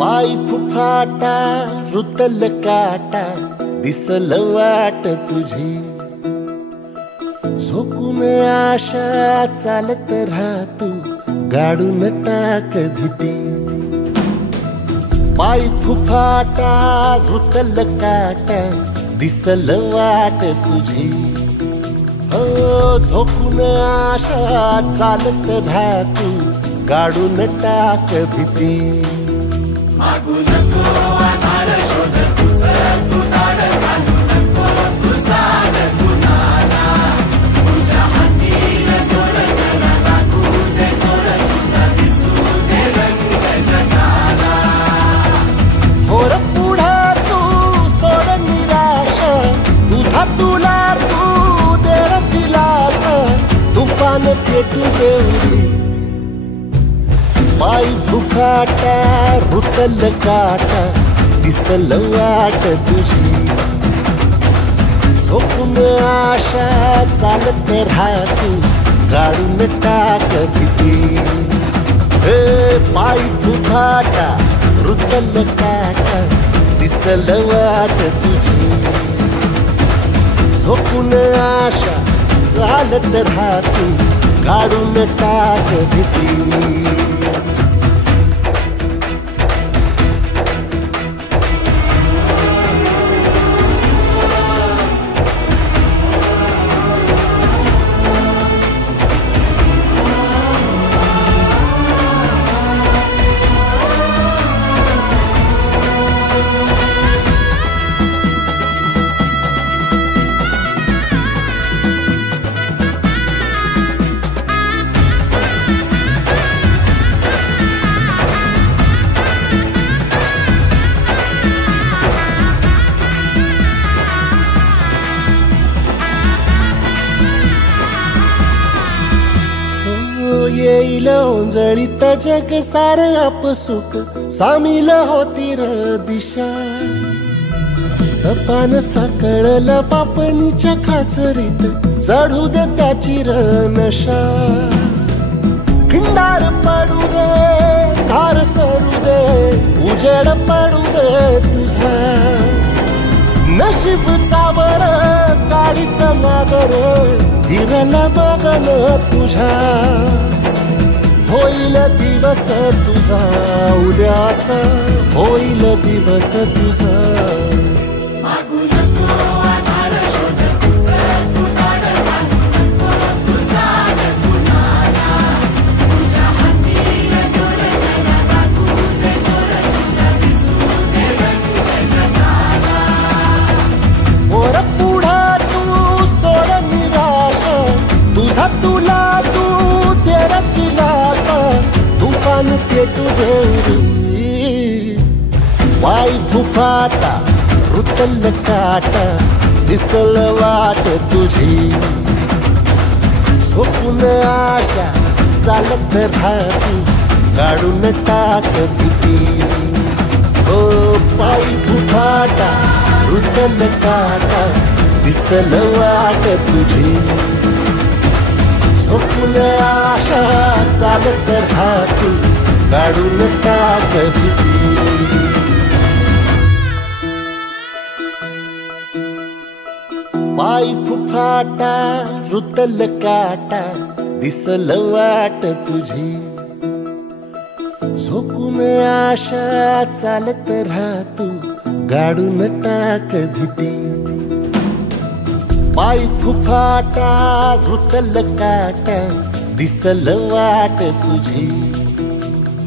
पाय फुफाटा रुतल काटा दिसल वाट तुझी झोकून आशा चालत राहतू गाडून टाक भीती पाय फुफाटा रुतल काटा दिसल वाट तुझी हो झोकून आशा चालत राहतू गाडून टाक भीती मागू नको आधार शोध तुझं तू दाड घालू नको तुझा गुणाला तुझ्या हातीन तोर जरा लागू दे जोर तुझा दिसू दे रंग जगाला होर पुढा तू सोड निराश तुझा तुला तू देर दिलास तुफान पेटू देवरी पाय फुफाटा रुतल काटा दिसल वाट तुझी झोकून आशा चालत राहतू गाडून टाक भीती पाय फुफाटा रुतल काटा दिसल वाट तुझी झोकून आशा चालत राहतू गाडून टाक भीती येईल ओंजळीत जग सार आपसुक सामील होती र दिशा सपान साकळल पापणीच्या खाचरीत चढू दे त्याची र नशा खिंडार पडू दे धार सरू दे उजेड पडू दे तुझा नशीब चावर गाडीत मागर हिरला बघन तुझ्या होईल दिवस तुझा उद्याचा होईल दिवस तुझा मागू नको आधार शोध तुझं तू दाड घालू नको तुझा गुणाला तुझ्या हातीन तोर जरा लागू दे जोर तुझा दिसू दे रंग जगाला वर पुढा तू सोड निराश तुझा तुला तू देर दिलास तुफान पेटू देवरी पाय फुफाटा रुतल काटा दिसल वाट तुझी झोकून आशा चालत राहतू गाडून टाक भीती हो पाय फुफाटा रुतल काटा दिसल वाट तुझी झोकून आशा चालत राहतू गाडून टाक भीती पाय फुफाटा रुतल काटा दिसल वाट तुझी झोकून आशा चालत राहतू गाडून टाक भीती पाय फुफाटा रुतल काटा दिसल वाट तुझी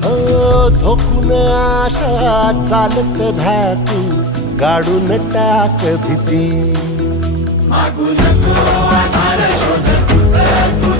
हो झोकून आशा चालत राहतू गाडून टाक भीती मागू नको आधार शोध तुझं तू